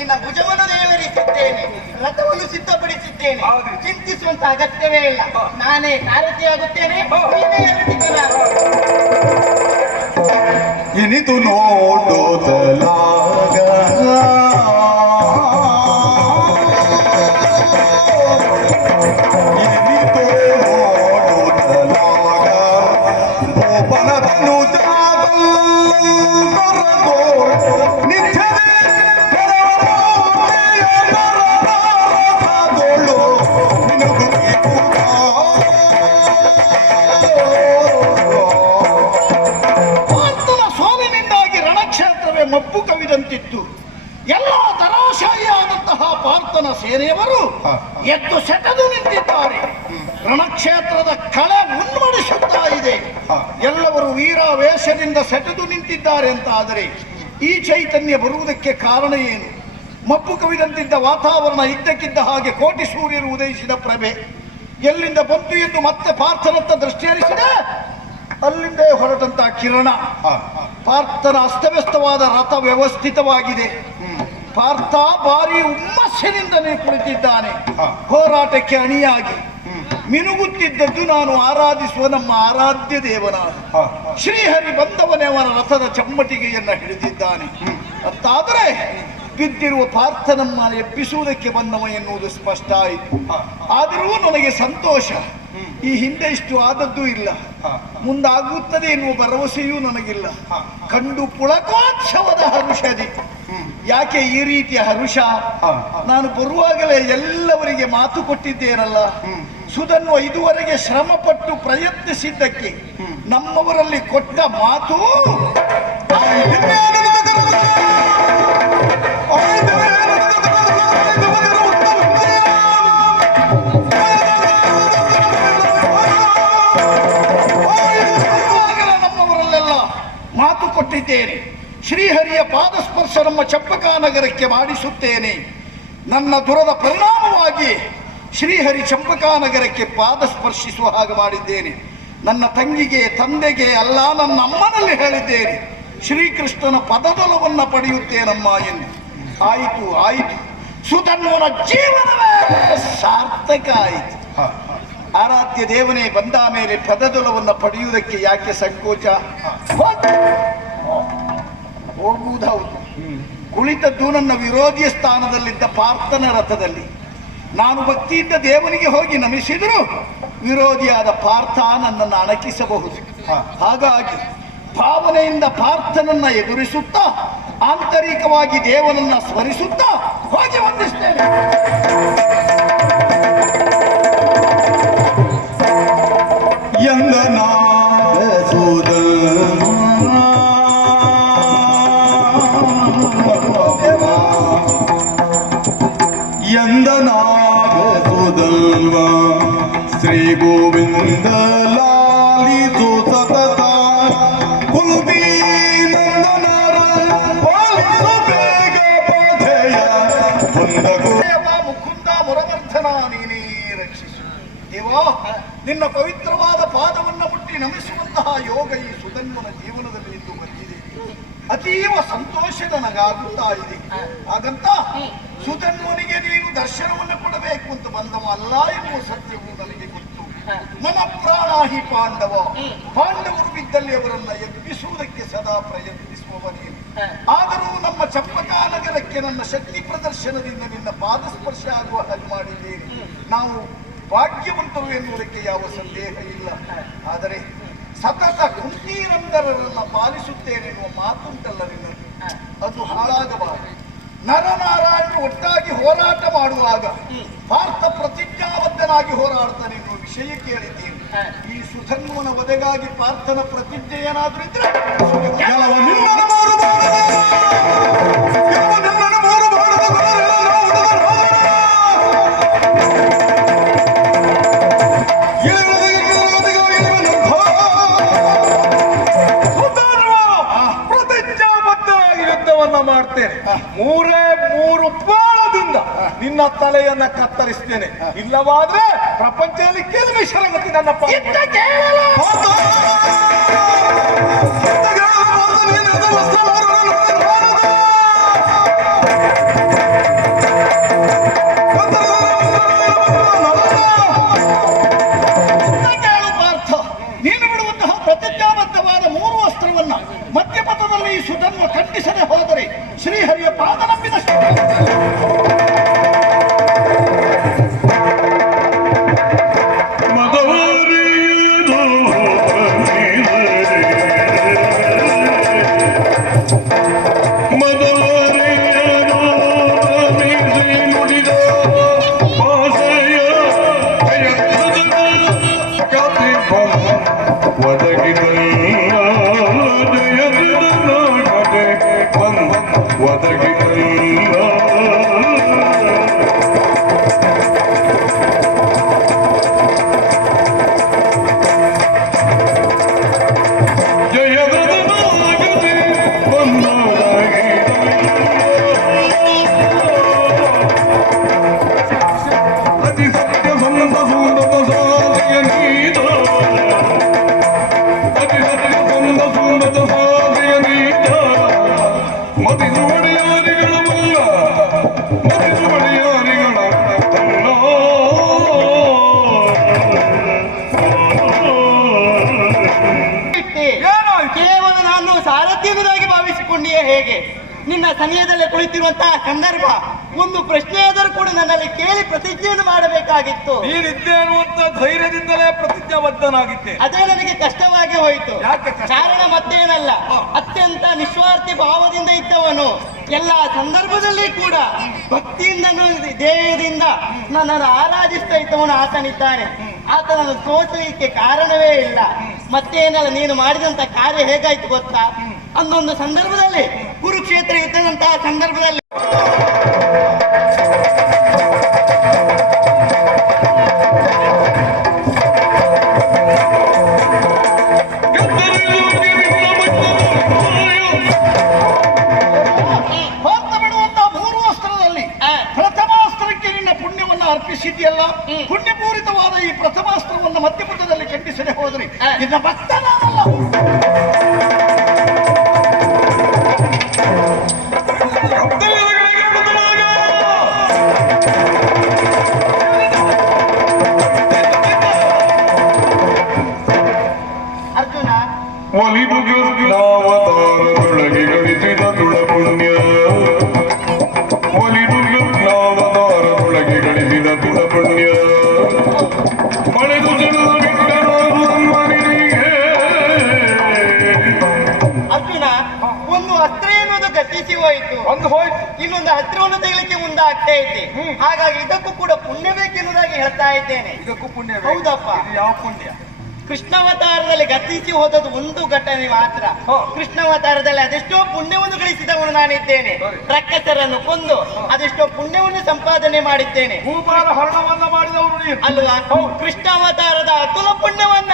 ನಿನ್ನ ಭುಜವನ್ನು ನೇವರಿಸಿದ್ದೇನೆ, ರಥವನ್ನು ಸಿದ್ಧಪಡಿಸಿದ್ದೇನೆ. ಚಿಂತಿಸುವಂತ ಅಗತ್ಯವೇ ಇಲ್ಲ. ನಾನೇ ಸಾರಥಿಯಾಗುತ್ತೇನೆ, ನೀನೇ ಎರಟಿಗನಾಗು. ಇನಿತು ನೋಡೋದಲಾಗ ಮಬ್ಬು ಕವಿದಂತಿತ್ತು. ಎಲ್ಲ ತರಾಶಾಯಿಯಾದಂತಹ ಪಾರ್ಥನ ಸೇನೆಯವರು ಎದ್ದು ಸೆಟೆದು ನಿಂತಿದ್ದಾರೆ. ರಣಕ್ಷೇತ್ರದ ಕಳೆ ಮುನ್ಮಡಿಸುತ್ತಾ ಇದೆ. ಎಲ್ಲವರು ವೀರಾವೇಶದಿಂದ ಸೆಟೆದು ನಿಂತಿದ್ದಾರೆ ಅಂತ ಆದರೆ ಈ ಚೈತನ್ಯ ಬರುವುದಕ್ಕೆ ಕಾರಣ ಏನು? ಮಬ್ಬು ಕವಿದಂತಿದ್ದ ವಾತಾವರಣ ಇದ್ದಕ್ಕಿದ್ದ ಹಾಗೆ ಕೋಟಿ ಸೂರ್ಯರು ಉದಯಿಸಿದ ಪ್ರಭೆ ಎಲ್ಲಿಂದ ಬಂತು ಎಂದು ಮತ್ತೆ ಪಾರ್ಥನತ್ತ ದೃಷ್ಟಿಹರಿಸಿದೆ. ಅಲ್ಲಿಂದೇ ಹೊರಟಂತಹ ಕಿರಣ. ಪಾರ್ಥನ ಅಸ್ತವ್ಯಸ್ತವಾದ ರಥ ವ್ಯವಸ್ಥಿತವಾಗಿದೆ. ಪಾರ್ಥ ಭಾರಿ ಹುಮ್ಮಸ್ಸಿನಿಂದಲೇ ಕುಳಿತಿದ್ದಾನೆ. ಹೋರಾಟಕ್ಕೆ ಅಣಿಯಾಗಿ ಮಿನುಗುತ್ತಿದ್ದದ್ದು ನಾನು ಆರಾಧಿಸುವ ನಮ್ಮ ಆರಾಧ್ಯ ದೇವನಾದ ಶ್ರೀಹರಿ ಬಂದವನೇ ಅವನ ರಥದ ಚಮ್ಮಟಿಗೆಯನ್ನ ಹಿಡಿದಿದ್ದಾನೆ ಅಂತಾದರೆ ಬಿದ್ದಿರುವ ಪಾರ್ಥನನ್ನ ಎಬ್ಬಿಸುವುದಕ್ಕೆ ಬಂದವ ಎನ್ನುವುದು ಸ್ಪಷ್ಟ ಆಯಿತು. ಆದರೂ ನನಗೆ ಸಂತೋಷ. ಈ ಹಿಂದೆ ಇಷ್ಟು ಆದದ್ದು ಇಲ್ಲ, ಮುಂದಾಗುತ್ತದೆ ಎನ್ನುವ ಭರವಸೆಯೂ ನನಗಿಲ್ಲ. ಕಂಡು ಪುಳಕೋತ್ಸವದ ಹರುಷದಿ. ಯಾಕೆ ಈ ರೀತಿಯ ಹರುಷ? ನಾನು ಬರುವಾಗಲೇ ಎಲ್ಲವರಿಗೆ ಮಾತು ಕೊಟ್ಟಿದ್ದೇನಲ್ಲ, ಸುದನ್ನು ಇದುವರೆಗೆ ಶ್ರಮಪಟ್ಟು ಪ್ರಯತ್ನಿಸಿದ್ದಕ್ಕೆ ನಮ್ಮವರಲ್ಲಿ ಕೊಟ್ಟ ಮಾತು ನಮ್ಮವರಲ್ಲೆಲ್ಲ ಮಾತು ಕೊಟ್ಟಿದ್ದೇನೆ. ಶ್ರೀಹರಿಯ ಪಾದಸ್ಪರ್ಶ ನಮ್ಮ ಚಂಪಕಾನಗರಕ್ಕೆ ಮಾಡಿಸುತ್ತೇನೆ. ನನ್ನ ದುರದ ಪರಿಣಾಮವಾಗಿ ಶ್ರೀಹರಿ ಚಂಪಕಾನಗರಕ್ಕೆ ಪಾದಸ್ಪರ್ಶಿಸುವ ಹಾಗೆ ಮಾಡಿದ್ದೇನೆ. ನನ್ನ ತಂಗಿಗೆ, ತಂದೆಗೆ ಅಲ್ಲ, ನನ್ನ ಅಮ್ಮನಲ್ಲಿ ಹೇಳಿದ್ದೇನೆ, ಶ್ರೀಕೃಷ್ಣನ ಪದದಲವನ್ನು ಪಡೆಯುತ್ತೇನಮ್ಮ ಎಂದು. ಆಯಿತು ಆಯಿತು, ಸುಧನ್ವನ ಜೀವನವೇ ಸಾರ್ಥಕ ಆಯಿತು. ಆರಾಧ್ಯ ದೇವನೇ ಬಂದ ಮೇಲೆ ಪದದಲವನ್ನು ಪಡೆಯುವುದಕ್ಕೆ ಯಾಕೆ ಸಂಕೋಚ? ಹೋಗುವುದೌದು. ಕುಳಿತದ್ದು ನನ್ನ ವಿರೋಧಿಯ ಸ್ಥಾನದಲ್ಲಿದ್ದ ಪಾರ್ಥನ ರಥದಲ್ಲಿ. ನಾನು ಭಕ್ತಿಯಿಂದ ದೇವನಿಗೆ ಹೋಗಿ ನಮಿಸಿದರೂ ವಿರೋಧಿಯಾದ ಪಾರ್ಥ ನನ್ನನ್ನು ಅಣಕಿಸಬಹುದು. ಹಾಗಾಗಿ ಭಾವನೆಯಿಂದ ಪಾರ್ಥನನ್ನ ಎದುರಿಸುತ್ತಾ ಆಂತರಿಕವಾಗಿ ದೇವನನ್ನ ಸ್ಮರಿಸುತ್ತಾ ಹೋಗಿ ವಂದಿಸ್ತೇನೆ. ಶ್ರೀ ಗೋವಿಂದ ಲಾಲಿತು ಸತತ ಕುಲ್ಬಿ ನಂದನರ ಪಾಲಿಸು ಬೇಗ ಪಥೆಯ ಮುಕುಂದ ಮುರವರ್ಧನ ನೀನೇ ರಕ್ಷಿಸು. ದೇವಾ, ನಿನ್ನ ಪವಿತ್ರವಾದ ಪಾದವನ್ನು ಮುಟ್ಟಿ ನಮಿಸುವಂತಹ ಯೋಗ ಈ ಸುಧನ್ವನ ಜೀವನದಲ್ಲಿ ಇಂದು ಬಂದಿದೆ. ಅತೀವ ಸಂತೋಷ ನನಗಾಗುತ್ತಾ ಇದೆ. ಹಾಗಂತ ಸುಧನ್ವನಿಗೆ ನೀನು ದರ್ಶನವನ್ನು ಕೊಡಬೇಕು ಅಂತ ಬಂದವ ಅಲ್ಲ ಎನ್ನುವ ಸತ್ಯವು ನನಗೆ ಗೊತ್ತು. ಮಮ ಪ್ರಾಣಾಹಿ ಪಾಂಡವ, ಪಾಂಡವರು ಬಿದ್ದಲ್ಲಿ ಅವರನ್ನ ಎಬ್ಬಿಸುವುದಕ್ಕೆ ಸದಾ ಪ್ರಯತ್ನಿಸುವವನೇನು. ಆದರೂ ನಮ್ಮ ಚಂಪಕಾನಗರಕ್ಕೆ ನನ್ನ ಶಕ್ತಿ ಪ್ರದರ್ಶನದಿಂದ ನಿನ್ನ ಪಾದಸ್ಪರ್ಶ ಆಗುವ ಹಾಗೆ ಮಾಡಿದ್ದೇನೆ. ನಾವು ಭಾಗ್ಯವಂತರು ಎನ್ನುವುದಕ್ಕೆ ಯಾವ ಸಂದೇಹ ಇಲ್ಲ. ಆದರೆ ಸತತ ಕುಂತೀರಂದರನ್ನ ಪಾಲಿಸುತ್ತೇನೆನ್ನುವ ಮಾತುಂಟಲ್ಲ ನಿನ್ನಲ್ಲಿ, ಅದು ಹಾಳಾಗಬಾರದು. ನರನಾರಾಯಣರು ಒಟ್ಟಾಗಿ ಹೋರಾಟ ಮಾಡುವಾಗ ಪಾರ್ಥ ಪ್ರತಿಜ್ಞಾಬದ್ಧನಾಗಿ ಹೋರಾಡ್ತಾನೆ ಎನ್ನುವ ವಿಷಯ ಕೇಳಿದ್ದೇನೆ. ಈ ಸುಧನ್ವನ ವಧೆಗಾಗಿ ಪಾರ್ಥನ ಪ್ರತಿಜ್ಞೆ ಏನಾದ್ರೂ ಇದ್ರೆ ಮಾಡ್ತೇನೆ. ಮೂರೇ ಮೂರು ಬಾಣದಿಂದ ನಿನ್ನ ತಲೆಯನ್ನ ಕತ್ತರಿಸ್ತೇನೆ. ಇಲ್ಲವಾದ್ರೆ ಪ್ರಪಂಚದಲ್ಲಿ ಕೆಲವು ಶರಣತಿ ನನ್ನ ಶ್ರೀಹರಿಯ ಪಾದ ನಂಬಿದಷ್ಟು ಕೇವಲ ನಾನು ಸಾರಥಿ ಎನ್ನುವುದಾಗಿ ಭಾವಿಸಿಕೊಂಡಿಯೇ ಹೇಗೆ? ನಿನ್ನ ಸಮಯದಲ್ಲೇ ಕುಳಿತಿರುವಂತಹ ಸಂದರ್ಭ ಒಂದು ಪ್ರಶ್ನೆಯಾದರೂ ಕೂಡ ನನ್ನಲ್ಲಿ ಕೇಳಿ ಪ್ರತಿಜ್ಞೆಯನ್ನು ಮಾಡಬೇಕಾಗಿತ್ತು. ನೀನಿದ್ದೆ ಅನ್ನುವಂತ ಧೈರ್ಯದಿಂದಲೇ ಪ್ರತಿಜ್ಞಾಬದ್ಧನಾಗಿದ್ದೆ. ಅದೇ ನನಗೆ ಕಷ್ಟವಾಗಿ ಹೋಯಿತು. ಯಾಕೆ ಕಷ್ಟ? ಕಾರಣ ಮತ್ತೇನಲ್ಲ, ಅತ್ಯಂತ ನಿಸ್ವಾರ್ಥಿ ಭಾವದಿಂದ ಇದ್ದವನು ಎಲ್ಲ ಸಂದರ್ಭದಲ್ಲಿ ಕೂಡ ಭಕ್ತಿಯಿಂದ ಧ್ಯೇಯದಿಂದ ನನ್ನನ್ನು ಆರಾಧಿಸ್ತಾ ಇದ್ದವನು ಆತನಿದ್ದಾನೆ. ಆತನನ್ನು ಸೋಚಲಿಕ್ಕೆ ಕಾರಣವೇ ಇಲ್ಲ. ಮತ್ತೇನಲ್ಲ, ನೀನು ಮಾಡಿದಂತ ಕಾರ್ಯ ಹೇಗಾಯ್ತು ಗೊತ್ತಾ? ಅಂದೊಂದು ಸಂದರ್ಭದಲ್ಲಿ ಕುರುಕ್ಷೇತ್ರ ಯುದ್ಧದಂತಹ ಸಂದರ್ಭದಲ್ಲಿ ಅರ್ಪಿಸಿದೆಯಲ್ಲ, ಪುಣ್ಯಪೂರಿತವಾದ ಈ ಪ್ರಥಮಾಸ್ತ್ರವನ್ನು ಮಧ್ಯಪಥದಲ್ಲಿ ಖಂಡಿಸದೆ ಹೋದರೆ ನಿನ್ನ ಭಕ್ತನಾಗಲ್ಲ. ಅರ್ಜುನ, ಒಲಿದು ಕೃಷ್ಣಾವತಾರದೊಳಗೆ ಗಳಿಸಿದ ತುಳ ಪುಣ್ಯ, ಒಲಿದು ಕೃಷ್ಣಾವತಾರದೊಳಗೆ ಗಳಿಸಿದ ತುಳ ಪುಣ್ಯ, ಮಳೆದು ಅರ್ಜುನ, ಒಂದು ಅಸ್ತ್ರ ಎನ್ನುವುದು ಗತಿಸಿ ಹೋಯಿತು. ಇನ್ನೊಂದು ಅಸ್ತ್ರವನ್ನು ತೆಗಲಿಕ್ಕೆ ಮುಂದಾಗ್ತಾ ಇದ್ದೆ. ಹಾಗಾಗಿ ಇದಕ್ಕೂ ಕೂಡ ಪುಣ್ಯ ಬೇಕೆನ್ನುವುದಾಗಿ ಹೇಳ್ತಾ ಇದ್ದೇನೆ. ಇದಕ್ಕೂ ಪುಣ್ಯ? ಹೌದಪ್ಪ. ಯಾವ ಪುಣ್ಯ? ಕೃಷ್ಣಾವತಾರದಲ್ಲಿ ಗತಿಸಿ ಹೋದದ್ದು ಒಂದು ಘಟನೆ ಮಾತ್ರ. ಕೃಷ್ಣಾವತಾರದಲ್ಲಿ ಅದೆಷ್ಟೋ ಪುಣ್ಯವನ್ನು ಗಳಿಸಿದವನು ನಾನಿದ್ದೇನೆ. ರಕ್ಕಸರನ್ನು ಕೊಂದು ಅದೆಷ್ಟೋ ಪುಣ್ಯವನ್ನು ಸಂಪಾದನೆ ಮಾಡಿದ್ದೇನೆ. ಭೂಪಾಲ ಹರಣವನ್ನ ಮಾಡಿದವರು ನೀವು ಅಲ್ವಾ? ಕೃಷ್ಣಾವತಾರದ ಅತುಲ ಪುಣ್ಯವನ್ನ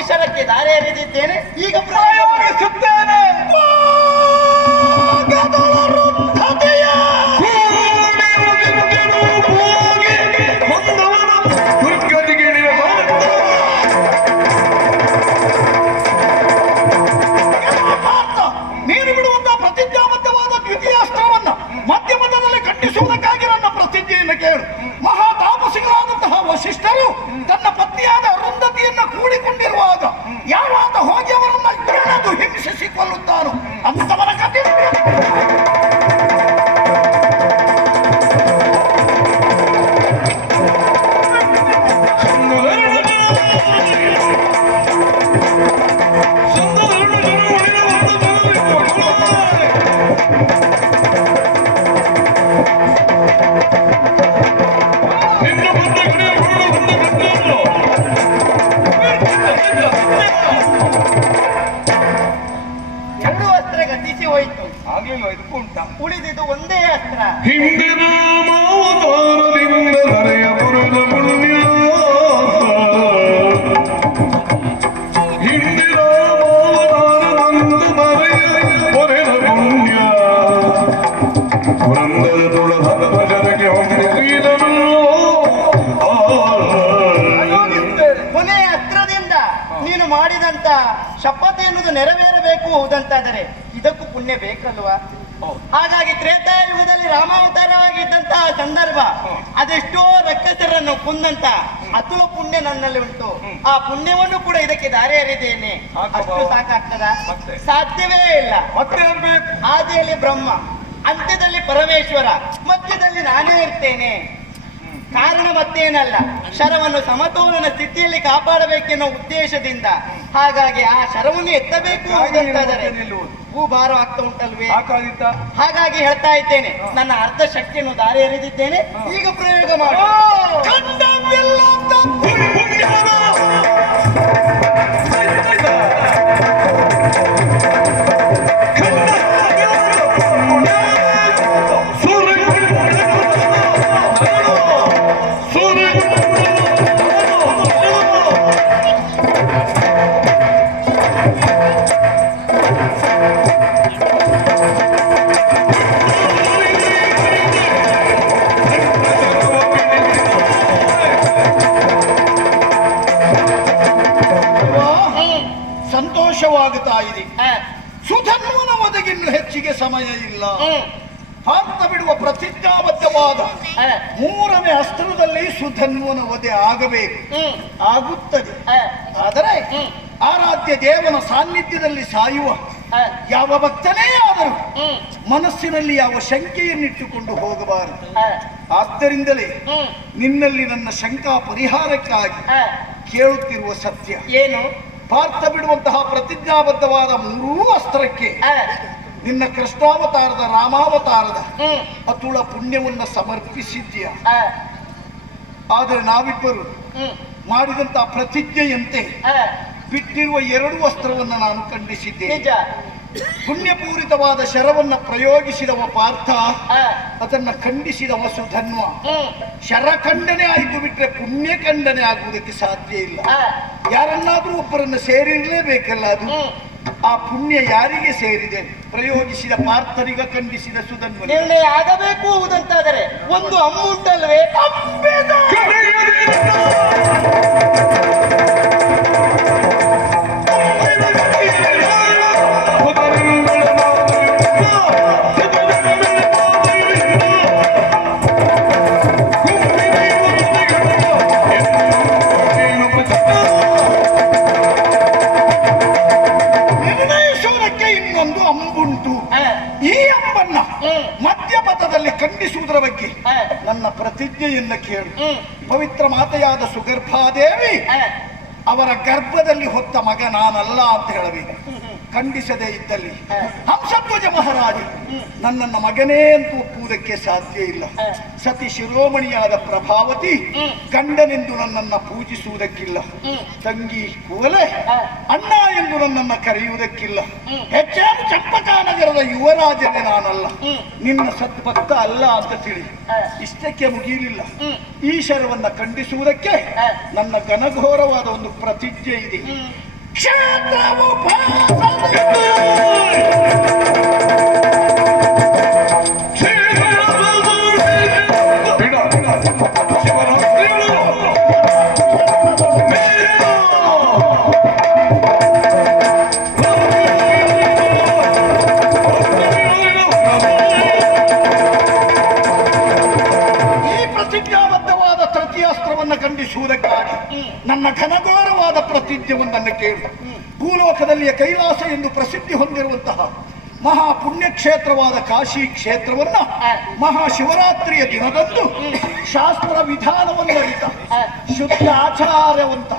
ಈಶ್ವರಕ್ಕೆ ದಾರಿ ಎರೆದಿದ್ದೇನೆ. ಈಗ ಪ್ರಾಯೋಗಿಸುತ್ತೇನೆ. ನೀನು ಬಿಡುವಂತಹ ಪ್ರತಿಜ್ಞಾಬದ್ಧವಾದ ದ್ವಿತೀಯ ಅಸ್ತ್ರವನ್ನ ಮಧ್ಯಮದಲ್ಲಿ ಖಂಡಿಸುವುದಕ್ಕಾಗಿ ನನ್ನ ಪ್ರತಿಜ್ಞೆಯನ್ನು ಕೇಳು. ಮಹಾತಾಪಸಿಗಳಾದಂತಹ ವಸಿಷ್ಠರು ತನ್ನ ಪತ್ನಿಯಾದ ಅರುಂಧತಿಯನ್ನ ಕೂಡಿಕೊಂಡಿರುವಾಗ ಯಾವಾತ ಹೋಗಿ ಅವರನ್ನ ಎಳೆದು ಹಿಂಸಿಸಿಕೊಳ್ಳುತ್ತಾನೋ ಅಂತವರ ಕಥೆ. ಎರಡು ಅಸ್ತ್ರ ಗತಿಸಿ ಹೋಯಿತು. ಆಗ್ಲಿಲ್ಲ, ಇದಕ್ಕೂ ಉಂಟ. ಉಳಿದಿದ್ದು ಒಂದೇ ಅಸ್ತ್ರ. ಹಿಂದಿನ ಮಾವತಾರದಿಂದ ಧರೆಯ ಪುರದ ಪುಣ್ಯ, ಹಿಂದಿನ ಮಾವತಾರದಂದು ಧರೆಯ ಪೊರೆದ ಪುಣ್ಯ, ವೃಂದದ ತುಳದ ಧ್ವಜರಕ್ಕೆ ಹೊಂದಿಸಿದನು. ಕೊನೆಯ ಅಸ್ತ್ರದಿಂದ ನೀನು ಮಾಡಿದಂತ ಶಪಥ ಎನ್ನುವುದು ನೆರವೇರಬೇಕು ಹೌದಂತಾದರೆ ಇದಕ್ಕೂ ಪುಣ್ಯ ಬೇಕಲ್ವಾ? ಹಾಗಾಗಿ ತ್ರೇತಾಯುಗದಲ್ಲಿ ರಾಮಾವತಾರವಾಗಿದ್ದಂತಹ ಸಂದರ್ಭ ಅದೆಷ್ಟೋ ರಕ್ಕಸರನ್ನು ಕೊಂದಂತ ಅತುಲ ಪುಣ್ಯ ನನ್ನಲ್ಲಿ ಉಂಟು. ಆ ಪುಣ್ಯವನ್ನು ಕೂಡ ಇದಕ್ಕೆ ದಾರಿ ಎರೆದೇನೆ. ಅಷ್ಟು ಸಾಕಾಗ್ತದ? ಸಾಧ್ಯವೇ ಇಲ್ಲ. ಮತ್ತೆ ಏನ್ಬೇಕು? ಆದಿಯಲ್ಲಿ ಬ್ರಹ್ಮ, ಅಂತ್ಯದಲ್ಲಿ ಪರಮೇಶ್ವರ, ಮಧ್ಯದಲ್ಲಿ ನಾನೇ ಇರ್ತೇನೆ. ಕಾರಣ ಮತ್ತೇನಲ್ಲ, ಶರವನ್ನು ಸಮತೋಲನ ಸ್ಥಿತಿಯಲ್ಲಿ ಕಾಪಾಡಬೇಕೆನ್ನೋ ಉದ್ದೇಶದಿಂದ. ಹಾಗಾಗಿ ಆ ಶರವನ್ನು ಎತ್ತಬೇಕು ಅಂತಾದರೆ ಭೂಭಾರ ಆಗ್ತಾ ಉಂಟಲ್ವೇ, ಹಾಗಾಗಿ ಹೇಳ್ತಾ ಇದ್ದೇನೆ. ನನ್ನ ಅರ್ಧ ಶಕ್ತಿಯನ್ನು ದಾರಿ ಎರೆದಿದ್ದೇನೆ, ಈಗ ಪ್ರಯೋಗ ಮಾಡಿ. ಸಂತೋಷವಾಗುತ್ತಾ ಇದೆ. ಸುಧನ್ವನ ಒದಗಿನ್ನು ಹೆಚ್ಚಿಗೆ ಸಮಯ ಇಲ್ಲ. ಪಾರ್ಥ ಬಿಡುವ ಪ್ರತಿಜ್ಞಾಬದ್ಧವಾದ ಮೂರನೇ ಅಸ್ತ್ರದಲ್ಲಿ ಸುಧನ್ವನ ವಧೆ ಆಗಬೇಕು, ಆಗುತ್ತದೆ. ಆದರೆ ಆರಾಧ್ಯ ದೇವನ ಸಾನ್ನಿಧ್ಯದಲ್ಲಿ ಸಾಯುವ ಯಾವ ಭಕ್ತನೇ ಆದರೂ ಮನಸ್ಸಿನಲ್ಲಿ ಯಾವ ಶಂಕೆಯನ್ನಿಟ್ಟುಕೊಂಡು ಹೋಗಬಾರದು. ಆದ್ದರಿಂದಲೇ ನಿನ್ನಲ್ಲಿ ನನ್ನ ಶಂಕಾ ಪರಿಹಾರಕ್ಕಾಗಿ ಕೇಳುತ್ತಿರುವ ಸತ್ಯ ಏನು? ಪಾರ್ಥ ಬಿಡುವಂತಹ ಪ್ರತಿಜ್ಞಾಬದ್ಧವಾದ ಮೂರೂ ಅಸ್ತ್ರಕ್ಕೆ ನಿನ್ನ ಕೃಷ್ಣಾವತಾರದ ರಾಮಾವತಾರದ ಅತುಳ ಪುಣ್ಯವನ್ನ ಸಮರ್ಪಿಸಿದ್ಯಾ. ಆದರೆ ನಾವಿಬ್ಬರು ಮಾಡಿದಂತಹ ಪ್ರತಿಜ್ಞೆಯಂತೆ ಬಿಟ್ಟಿರುವ 2 ಅಸ್ತ್ರವನ್ನ ನಾನು ಖಂಡಿಸಿದ್ದೇನೆ. ಪುಣ್ಯಪೂರಿತವಾದ ಶರವನ್ನ ಪ್ರಯೋಗಿಸಿದವ ಪಾರ್ಥ, ಅದನ್ನ ಖಂಡಿಸಿದವ ಸುಧನ್ವ. ಶರ ಖಂಡನೆ ಆಯಿತು ಬಿಟ್ರೆ ಪುಣ್ಯ ಖಂಡನೆ ಆಗುವುದಕ್ಕೆ ಸಾಧ್ಯ ಇಲ್ಲ. ಯಾರನ್ನಾದ್ರೂ ಒಬ್ಬರನ್ನು ಸೇರಿರಲೇಬೇಕಲ್ಲ. ಅದು ಆ ಪುಣ್ಯ ಯಾರಿಗೆ ಸೇರಿದೆ? ಪ್ರಯೋಗಿಸಿದ ಪಾರ್ಥನಿಗ, ಖಂಡಿಸಿದ ಸುಧನ್ವ. ನಿರ್ಣಯ ಆಗಬೇಕು ಹೌದಂತಾದರೆ ಒಂದು ಅಮ್ಮುಂಟಲ್ವೇ? ಮಧ್ಯಪಥದಲ್ಲಿ ಖಂಡಿಸುವುದರ ಬಗ್ಗೆ ನನ್ನ ಪ್ರತಿಜ್ಞೆಯನ್ನ ಕೇಳು. ಪವಿತ್ರ ಮಾತೆಯಾದ ಸುಗರ್ಭಾದೇವಿ ಅವರ ಗರ್ಭದಲ್ಲಿ ಹೊತ್ತ ಮಗ ನಾನಲ್ಲ ಅಂತ ಹೇಳಬೇಕು. ಖಂಡಿಸದೇ ಇದ್ದಲ್ಲಿ ಹಂಸಧ್ವಜ ಮಹಾರಾಜ ನನ್ನನ್ನ ಮಗನೇ ಅಂತ ಒಪ್ಪುವುದಕ್ಕೆ ಸಾಧ್ಯ ಇಲ್ಲ. ಸತಿ ಶಿರೋಮಣಿಯಾದ ಪ್ರಭಾವತಿ ಗಂಡನೆಂದು ನನ್ನನ್ನ ಪೂಜಿಸುವುದಕ್ಕಿಲ್ಲ. ತಂಗಿ ಕೂವಲೆ ಅಣ್ಣ ಎಂದು ನನ್ನನ್ನ ಕರೆಯುವುದಕ್ಕಿಲ್ಲ. ಹೆಚ್ಚಾದ ಚಂಪಕಾನಗರದ ಯುವರಾಜನೇ ನಾನಲ್ಲ, ನಿನ್ನ ಸದ್ಭಕ್ತ ಅಲ್ಲ ಅಂತ ತಿಳಿ. ಇಷ್ಟಕ್ಕೆ ಮುಗಿಯಲಿಲ್ಲ. ಈ ಶರವನ್ನ ಖಂಡಿಸುವುದಕ್ಕೆ ನನ್ನ ಘನಘೋರವಾದ ಒಂದು ಪ್ರತಿಜ್ಞೆ ಇದೆ. ಕ್ಷೇತ್ರವು ಖಂಡಿಸುವುದಕ್ಕಾಗಿ ನನ್ನ ಘನಘೋರವಾದ ಪ್ರತಿಜ್ಞೆಯೊಂದನ್ನು ಕೇಳು. ಭೂಲೋಕದಲ್ಲಿಯ ಕೈಲಾಸ ಎಂದು ಪ್ರಸಿದ್ಧಿ ಹೊಂದಿರುವಂತಹ ಮಹಾ ಪುಣ್ಯಕ್ಷೇತ್ರವಾದ ಕಾಶಿ ಕ್ಷೇತ್ರವನ್ನ ಮಹಾಶಿವರಾತ್ರಿಯ ದಿನದಂದು ಶಾಸ್ತ್ರ ವಿಧಾನವನ್ನರಿತ ಶುದ್ಧ ಆಚಾರ್ಯವಂತ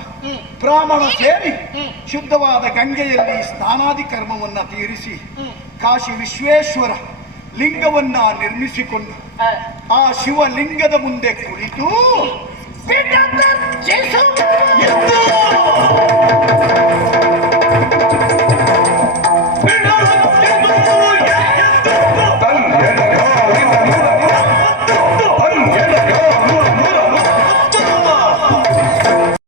ಬ್ರಾಹ್ಮಣ ಸೇರಿ ಶುದ್ಧವಾದ ಗಂಗೆಯಲ್ಲಿ ಸ್ನಾನಾದಿ ಕರ್ಮವನ್ನ ತೀರಿಸಿ ಕಾಶಿ ವಿಶ್ವೇಶ್ವರ ಲಿಂಗವನ್ನ ನಿರ್ಮಿಸಿಕೊಂಡು ಆ ಶಿವಲಿಂಗದ ಮುಂದೆ ಕುಳಿತು